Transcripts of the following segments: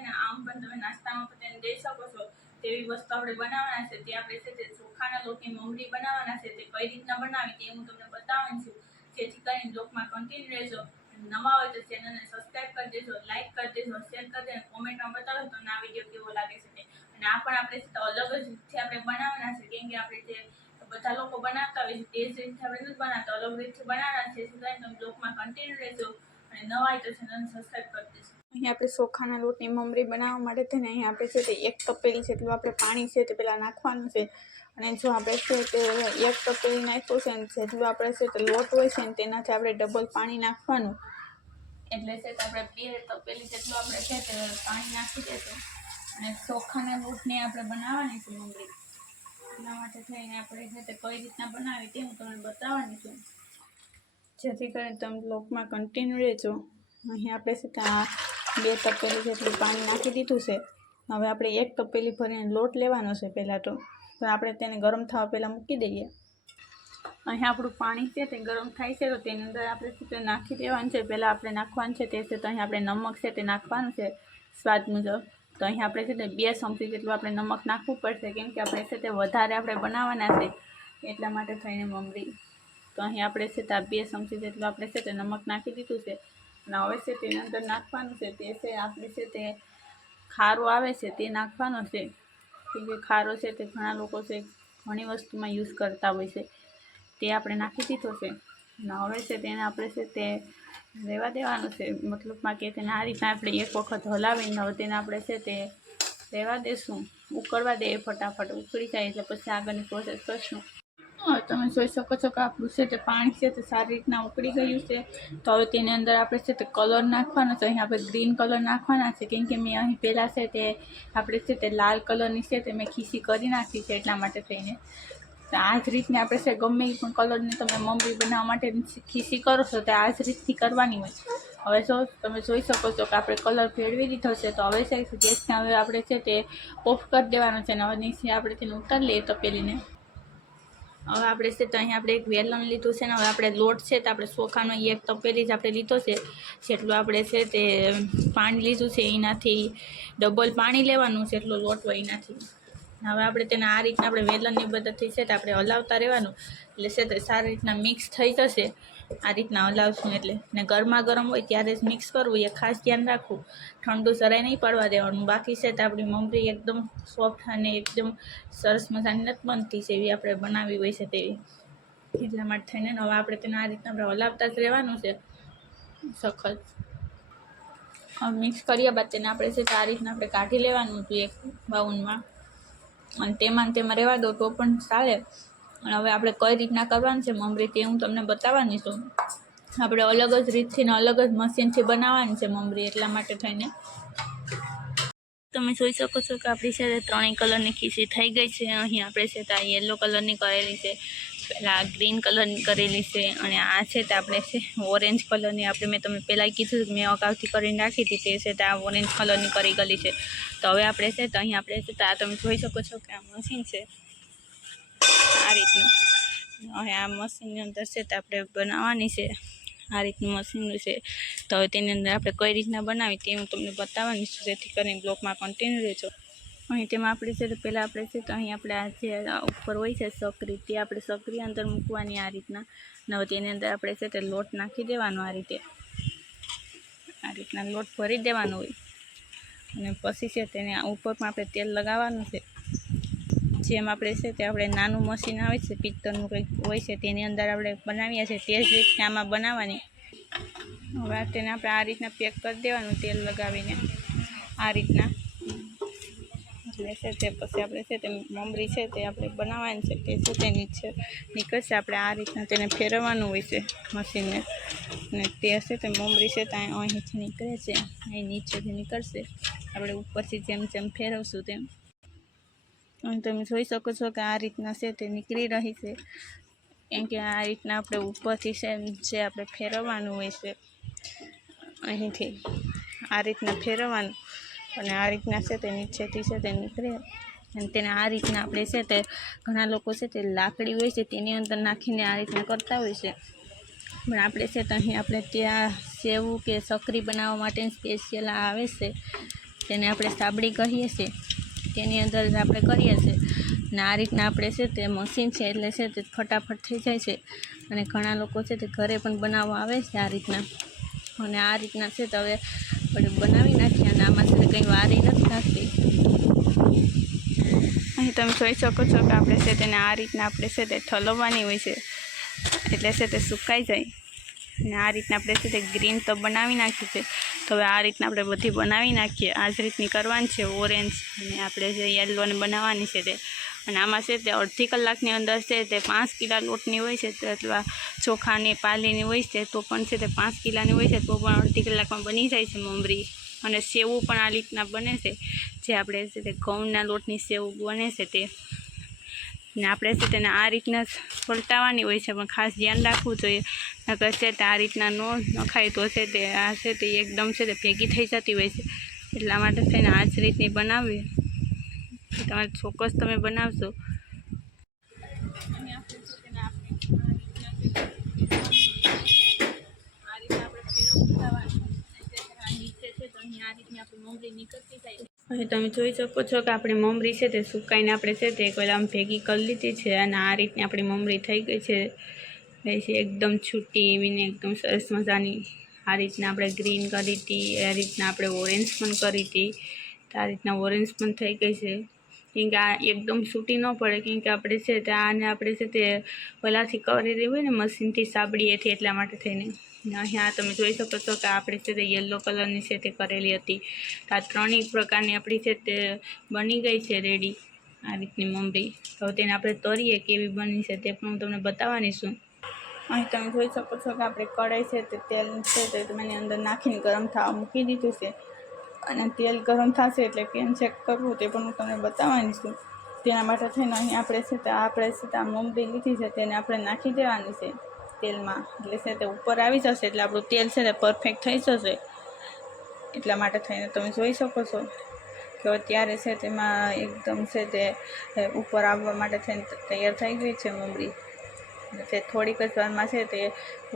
છે ને, આમ પણ તમે નાસ્તામાં પણ તેને દઈ શકો છો. તેવી વસ્તુ આપણે બનાવવાના છે. તે આપણે છે તે ચોખાના લોટની મમરી બનાવવાના છે. તે કઈ રીતના બનાવી તે હું તમને બતાવવાની છું. જેથી કરીને બ્લોગમાં કન્ટિન્યુ રહેજો. નવા હોય તો ચેનલને સબસ્ક્રાઇબ કરી દેજો લાઇક કરી દેજો શેર કરી દેજો કોમેન્ટમાં બતાવો તો આ વીડિયો કેવો લાગે છે તે. અને આ પણ આપણે અલગ જ રીતથી આપણે બનાવવાના છે. કેમ કે આપણે જે બધા લોકો બનાવતા હોય છે તે જ રીતથી આપણે નથી બનાવતા. અલગ રીતથી બનાવવાના છે. તમે બ્લોગમાં કન્ટિન્યુ રહેજો અને નવા હોય તો ચેનલને સબસ્ક્રાઇબ કરી દેજો. અહીં આપણે ચોખાના લોટની મમરી બનાવવા માટે તેને અહીંયા અહીં આપણે છે તે એક તપેલી છે એટલું આપણે પાણી છે તે પહેલાં નાખવાનું છે. અને જો આપણે છે તે એક તપેલી નાખ્યું છે ને જેટલું આપણે છે તે લોટ હોય છે ને તેનાથી આપણે ડબલ પાણી નાખવાનું. એટલે છે તો આપણે બે તપેલી જેટલું આપણે છે તે પાણી નાખી દેશું અને ચોખાના લોટની આપણે બનાવવાની છે મમરી. એના માટે થઈને આપણે છે તે કઈ રીતના બનાવી તે હું તમને બતાવવાની છું. જેથી કરીને તમે બ્લોકમાં કન્ટિન્યુ રહેજો. અહીં આપણે છે તે આ બે તપેલી જેટલું પાણી નાખી દીધું છે. હવે આપણે એક તપેલી ભરીને લોટ લેવાનો છે પહેલાં તો. તો આપણે તેને ગરમ થવા પહેલાં મૂકી દઈએ. અહીં આપણું પાણી છે તે ગરમ થાય છે તો તેની અંદર આપણે તે નાખી દેવાનું છે? પહેલાં આપણે નાખવાનું છે તે છે તો અહીં આપણે નમક છે તે નાખવાનું છે સ્વાદ મુજબ. તો અહીં આપણે છે તે બે ચમચી જેટલું આપણે નમક નાખવું પડશે કેમ કે આપણે છે તે વધારે આપણે બનાવવાના છે એટલા માટે થઈને મમરી. તો અહીં આપણે છે તે આ બે ચમચી જેટલું આપણે છે તે નમક નાખી દીધું છે. અને હવે છે, તેની અંદર નાખવાનું છે, તે છે, આપણે છે, તે ખારો આવે છે, તે નાખવાનો છે. કે ખારો છે, તે ઘણા લોકો છે, ઘણી વસ્તુમાં યુઝ કરતા હોય છે. તે આપણે નાખી દીધો છે. અને હવે છે, તેને આપણે છે, તે રહેવા દેવાનું છે. મતલબમાં કે તેને આ રીતના આપણે એક વખત હલાવીને, હવે તેને આપણે છે, તે રહેવા દેશું. ઉકળવા દે ફટાફટ, ઉકળી જાય એટલે પછી આગળની પ્રોસેસ કરશું. તમે જોઈ શકો છો કે આપણું છે તે પાણી છે તે સારી રીતના ઉકળી ગયું છે. તો હવે તેની અંદર આપણે છે તે કલર નાખવાનો છે. અહીં આપણે ગ્રીન કલર નાખવાના છે. કેમ કે મેં અહીં પહેલાં છે તે આપણે છે તે લાલ કલરની છે તે મેં ખીસી કરી નાખી છે એટલા માટે થઈને. આ જ રીતને આપણે છે ગમે એ પણ કલરની તમે મમ્મી બનાવવા માટે ખીસી કરો છો તે આ જ રીતથી કરવાની હોય હવે જો તમે જોઈ શકો છો કે આપણે કલર ભેળવી દીધો છે. તો હવે છે ગેસને હવે આપણે છે તે ઓફ કરી દેવાનો છે. અને હવે નીચે આપણે તેને ઉતારી લઈએ તપેલીને હવે આપણે છે તો અહીં આપણે એક વેલણ લીધું છે ને હવે આપણે લોટ છે તો આપણે ચોખાનો એક તપેલી જ આપણે લીધો છે. જેટલું આપણે છે તે પાણી લીધું છે એનાથી ડબલ પાણી લેવાનું છે, એટલો લોટ હોય એનાથી. હવે આપણે તેને આ રીતના આપણે વેલણની મદદથી છે તો આપણે હલાવતા રહેવાનું. એટલે છે તે સારી રીતના મિક્સ થઈ જશે. આ રીતના હલાવશું એટલે. ને ગરમા ગરમ હોય ત્યારે જ મિક્સ કરવું, એ ખાસ ધ્યાન રાખવું. ઠંડુ સરાય નહીં પડવા દેવાનું. બાકી છે તો આપણી મમરી એકદમ સોફ્ટ અને એકદમ સરસ મજાની નથી બનતી છે એવી આપણે બનાવી હોય છે તેવી. એટલા માટે થઈને હવે આપણે તેને આ રીતના આપણે હલાવતા જ રહેવાનું છે. સખત. મિક્સ કર્યા બાદ તેને આપણે છે તો આ રીતના આપણે કાઢી લેવાનું હતું એક બાઉનમાં અને તેમાં તેમાં રહેવા દો તો પણ ચાલે. અને હવે આપણે કઈ રીતના કરવાનું છે મમરી તે હું તમને બતાવવાની છું. આપણે અલગ જ રીતથી ને અલગ જ મશીનથી બનાવવાની છે મમરી એટલા માટે થઈને. તમે જોઈ શકો છો કે આપણી છે ત્રણેય કલરની ખીસી થઈ ગઈ છે. અહીં આપણે છે આ યલો કલરની કરેલી છે પહેલાં ગ્રીન કલરની કરેલી છે અને આ છે તે આપણે છે ઓરેન્જ કલરની. આપણે મેં તમને પહેલાં કીધું મેં અગાઉથી કરીને રાખી હતી તે છે તે આ ઓરેન્જ કલરની કરી ગયેલી છે. તો હવે આપણે છે તો અહીં આપણે છે આ તમે જોઈ શકો છો કે આ મશીન છે. આ રીતનું. હવે આ મશીનની અંદર છે તો આપણે બનાવવાની છે. આ રીતનું મશીનનું છે. તો હવે તેની અંદર આપણે કઈ રીતના બનાવી તે હું તમને બતાવવાની છું. જેથી કરીને બ્લોકમાં કન્ટિન્યુ રહેજો. અહીં તેમાં આપણે છે તો પહેલાં આપણે છે તો અહીં આપણે આ જે ઉપર હોય છે સકરી તે આપણે સકરી અંદર મૂકવાની આ રીતના. અને તેની અંદર આપણે છે તે લોટ નાખી દેવાનો આ રીતે. આ રીતના લોટ ભરી દેવાનો હોય. અને પછી છે તેને ઉપર પણ આપણે તેલ લગાવવાનું છે. જેમ આપણે છે તે આપણે નાનું મશીન આવે છે, પિત્તળનું કંઈક હોય છે, તેની અંદર આપણે બનાવીએ છીએ, તે જ રીતે આમાં બનાવવાની. હવે તેને આપણે આ રીતના પેક કરી દેવાનું, તેલ લગાવીને. આ રીતના. એટલે છે તે પછી આપણે છે તે મમરી છે તે આપણે બનાવવાની છે, તે છે તે નીચે નીકળશે. આપણે આ રીતના તેને ફેરવવાનું હોય છે મશીનને અને તે હશે તે મમરી છે ત્યાં અહીંથી નીકળે છે, અહીં નીચેથી નીકળશે. આપણે ઉપરથી જેમ જેમ ફેરવશું તેમ. અને તમે જોઈ શકો છો કે આ રીતના છે તે નીકળી રહી છે. કેમ કે આ રીતના આપણે ઉપરથી છે જે આપણે ફેરવવાનું હોય છે, અહીંથી આ રીતના ફેરવવાનું અને આ રીતના છે તે નીચેથી છે તે નીકળે. અને તેને આ રીતના આપણે છે તે ઘણા લોકો છે તે લાકડી હોય છે તેની અંદર નાખીને આ રીતના કરતા હોય છે. પણ આપણે છે તો અહીં આપણે ત્યાં સેવું કે સકરી બનાવવા માટે સ્પેશિયલ આવે છે, તેને આપણે સાબડી કહીએ છીએ. તેની અંદર જ આપણે કરીએ છીએ. ને આ રીતના આપણે છે તે મશીન છે એટલે છે તે ફટાફટ થઈ જાય છે. અને ઘણા લોકો છે તે ઘરે પણ બનાવવા આવે છે આ રીતના. અને આ રીતના છે તો હવે આપણે બનાવી નાખીએ અને આમાં છે કંઈ વારી નથી લાગતી અહીં તમે જોઈ શકો છો કે આપણે છે તેને આ રીતના આપણે છે તે ઠલવવાની હોય છે. એટલે છે તે સુકાઈ જાય. અને આ રીતના આપણે છે તે ગ્રીન તો બનાવી નાખી છે. તો હવે આ રીતના આપણે બધી બનાવી નાખીએ. આ જ રીતની કરવાની છે, ઓરેન્જ અને આપણે જે યલોને બનાવવાની છે તે. અને આમાં છે તે અડધી કલાકની અંદર છે તે પાંચ કિલા લોટની હોય છે અથવા ચોખાની પાલીની હોય છે તો પણ છે તે પાંચ કિલાની હોય છે તો પણ અડધી કલાકમાં બની જાય છે મમરી અને સેવું પણ આ રીતના બને છે. જે આપણે છે તે ઘઉંના લોટની સેવું બને છે તે. ને આપણે છે તેને આ રીતના પલટાવવાની હોય છે, પણ ખાસ ધ્યાન રાખવું જોઈએ. નકર છે તે આ રીતના ન નખાય તો છે તે, આ છે તે એકદમ છે તે ભેગી થઈ જતી હોય છે. એટલા માટે થઈને આ જ રીતની બનાવીએ. તમારે ચોક્કસ તમે બનાવશો. આ રીતના છે રીતના આપણે ફેરવતા નીચે છે તો આ રીતની આપણી મમરી નીકળતી થાય હવે તમે જોઈ શકો છો કે આપણી મમરી છે તે સુકાઈને આપણે છે તે કોઈ આમ ભેગી કરી લીધી છે અને આ રીતની આપણી મમરી થઈ ગઈ છે. પછી એકદમ છૂટી એવીને એકદમ સરસ મજાની આ રીતના આપણે ગ્રીન કરી હતી આ રીતના આપણે ઓરેન્જ પણ કરી હતી આ રીતના ઓરેન્જ પણ થઈ ગઈ છે. કેમ કે આ એકદમ છૂટી ન પડે. કેમ કે આપણે છે તે આને આપણે છે તે પહેલાંથી કરેલી હોય ને મશીનથી સાબડીએથી એટલા માટે થઈને. અહીંયા તમે જોઈ શકો છો કે આપણે છે તે યલો કલરની છે તે કરેલી હતી. તો આ ત્રણેય પ્રકારની આપણી છે તે બની ગઈ છે રેડી આ રીતની મમરી. તો તેને આપણે તરીએ કેવી બની છે તે પણ હું તમને બતાવવાની છું. અહીં તમે જોઈ શકો છો કે આપણે કઢાઈ છે તે તેલ છે તે તમે અંદર નાખીને ગરમ થવા મૂકી દીધું છે. અને તેલ ગરમ થશે એટલે કેમ ચેક કરવું તે પણ હું તમને બતાવવાની છું. તેના માટે થઈને અહીં આપણે છે તે આપણે છે તે આ મમરી લીધી છે તેને આપણે નાખી દેવાની છે તેલમાં. એટલે છે તે ઉપર આવી જશે એટલે આપણું તેલ છે તે પરફેક્ટ થઈ જશે. એટલા માટે થઈને તમે જોઈ શકો છો કે અત્યારે છે તેમાં એકદમ છે તે ઉપર આવવા માટે થઈને તૈયાર થઈ ગઈ છે મમરી તે થોડીક જ વારમાં છે તે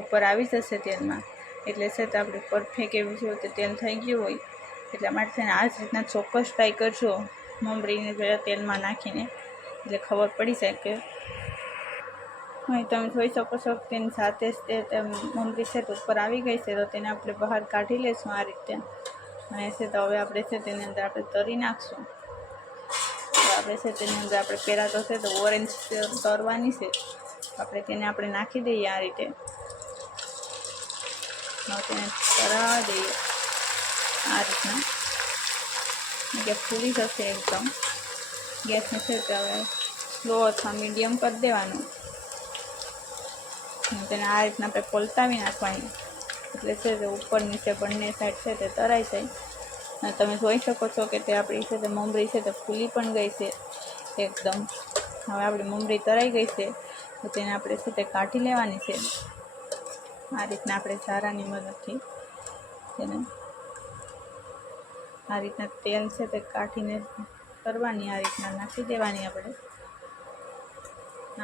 ઉપર આવી જશે તેલમાં. એટલે છે તે આપણે પરફેક્ટ એવું છે તે તેલ થઈ ગયું હોય. એટલા માટે થઈને આ જ રીતના ચોક્કસ ટ્રાય કરજો મમરીને જરા તેલમાં નાખીને. એટલે ખબર પડી જાય કે અહીં તમે જોઈ શકો છો તેની સાથે જ તે મમરી છે ઉપર આવી ગઈ છે, તો તેને આપણે બહાર કાઢી લઈશું આ રીતે. અને છે તો હવે આપણે છે તેની અંદર આપણે તરી નાખશું. આપણે છે તેની અંદર આપણે પહેલાં તો છે તો ઓરેન્જ તરવાની છે. આપણે તેને આપણે નાખી દઈએ આ રીતે. તેને તરાવા દઈએ. આ રીતના. ગેસ ફૂલી જશે એકદમ. ગેસને છે હવે સ્લો અથવા મીડિયમ કરી દેવાનું. તેને આ રીતના આપણે પલટાવી નાખવાની. એટલે છે તે ઉપર નીચે બંને સાઈડ છે તે તરાઈ જાય. અને તમે જોઈ શકો છો કે તે આપણી છે તે મમરી છે તે ફૂલી પણ ગઈ છે એકદમ. હવે આપણી મમરી તરાઈ ગઈ છે. તો તેને આપણે છે તે કાઢી લેવાની છે. આ રીતના આપણે ચારાની મદદથી તેને આ રીતના તેલ છે તે કાઢીને કરવાની, આ રીતના નાખી દેવાની આપણે.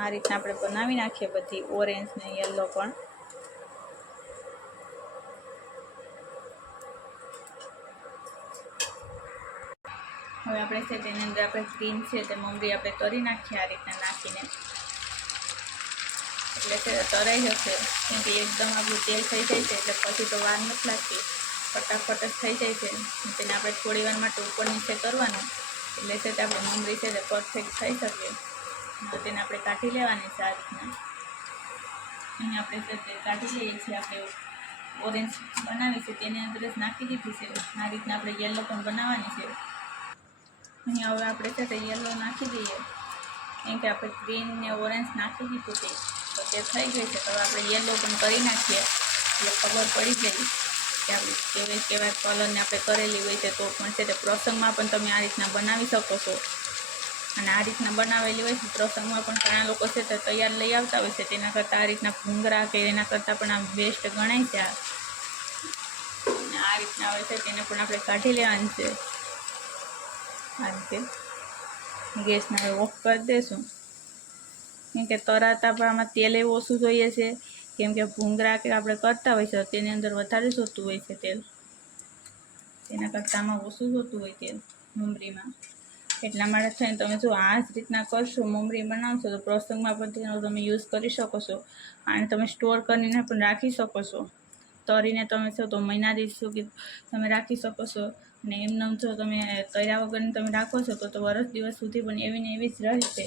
આ રીતના આપણે બનાવી નાખીએ બધી, ઓરેન્જ ને યલો પણ. હવે આપણે છે તેની અંદર આપણે ગ્રીન છે તે મમરી આપણે તરી નાખીએ, આ રીતના નાખીને. એટલે છે તરાઈ જશે, કેમ કે એકદમ આપણું તેલ થઈ જાય છે, એટલે પછી તો વાર નથી લાગતી. ફટાફટ જ થઈ જાય છે. તેને આપણે થોડી વાર માટે ઉપર નીચે કરવાનું. એટલે છે તે આપણે મમરી છે તે પરફેક્ટ થઈ શકે. તો તેને આપણે કાઢી લેવાની છે આ રીતના. અહીં આપણે તે કાઢી લઈએ છીએ, આપણે ઓરેન્જ બનાવી છે, તેની અંદર જ નાખી દીધી છે. આ રીતના આપણે યલો પણ બનાવવાની છે. અહીંયા હવે આપણે છે તે યલો નાખી દઈએ. કેમ કે આપણે ગ્રીન ને ઓરેન્જ નાખી દીધું છે. તો તે થઈ ગઈ છે. તો આપણે યલો પણ કરી નાખીએ. એટલે ખબર પડી જાય. કે આપણે કેવા કેવા કલરને આપણે કરેલી હોય છે તો પણ છે તે પ્રસંગમાં પણ તમે આ રીતના બનાવી શકો છો. અને આ રીતના બનાવેલી હોય છે પ્રસંગમાં પણ ઘણા લોકો છે તે તૈયાર લઈ આવતા હોય છે. તેના કરતાં આ રીતના ભૂંગરા કે એના કરતાં પણ આ બેસ્ટ ગણાય છે. આ રીતના હોય છે તેને પણ આપણે કાઢી લેવાની છે. આ રીતે ગેસને હવે ઓફ કરી દઈશું કેમ કે તરાતા પણ આમાં તેલ એવું ઓછું જોઈએ છે. કેમ કે ભૂંગરા કે આપણે કરતા હોય છે તેની અંદર વધારે જોતું હોય છે તેલ. તેના કરતાંમાં ઓછું જોતું હોય તેલ મમરીમાં એટલા માટે થઈને તમે જો આ જ રીતના કરશો મમરી બનાવશો, તો પ્રસંગમાં પણ તેનો તમે યુઝ કરી શકો છો. અને તમે સ્ટોર કરીને પણ રાખી શકો છો. તરીને તમે છો તો મહિના દિવસ સુધી તમે રાખી શકો છો. ને એમને જો તમે કર્યા વગરને તમે રાખો છો, તો તો વરસ દિવસ સુધી પણ એવી ને એવી જ રહેશે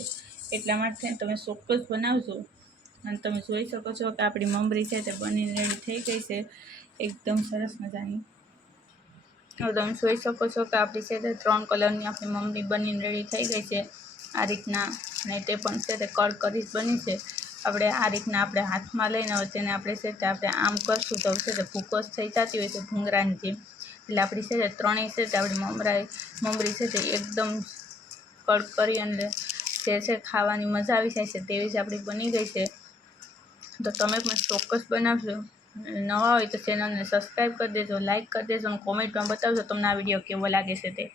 એટલા માટે તમે ચોક્કસ બનાવજો. અને તમે જોઈ શકો છો કે આપણી મમરી છે તે બની રેડી થઈ ગઈ છે. એકદમ સરસ મજાની. તમે જોઈ શકો છો કે આપણી છે તે ત્રણ કલરની આપણી મમરી બનીને રેડી થઈ ગઈ છે. આ રીતના અને તે પણ છે તે કડ કરી બની છે. આપણે આ રીતના આપણે હાથમાં લઈને હવે તેને આપણે છે તે આપણે આમ કરશું તો છે તે ભૂકસ થઈ જતી હોય છે ભૂંગરાની જેમ. એટલે આપણી છે તે ત્રણેય છે તે આપણી મમરાઈ મમરી છે તે એકદમ કડ કરી અને જે છે ખાવાની મજા આવી જાય છે તેવી જ આપણી બની ગઈ છે. તો તમે પણ ચોક્કસ બનાવજો. નવા હોય તો ચેનલને સબસ્ક્રાઈબ કરી દેજો લાઇક કરી દેજો અને કોમેન્ટમાં બતાવજો તમને આ વીડિયો કેવો લાગે છે તે.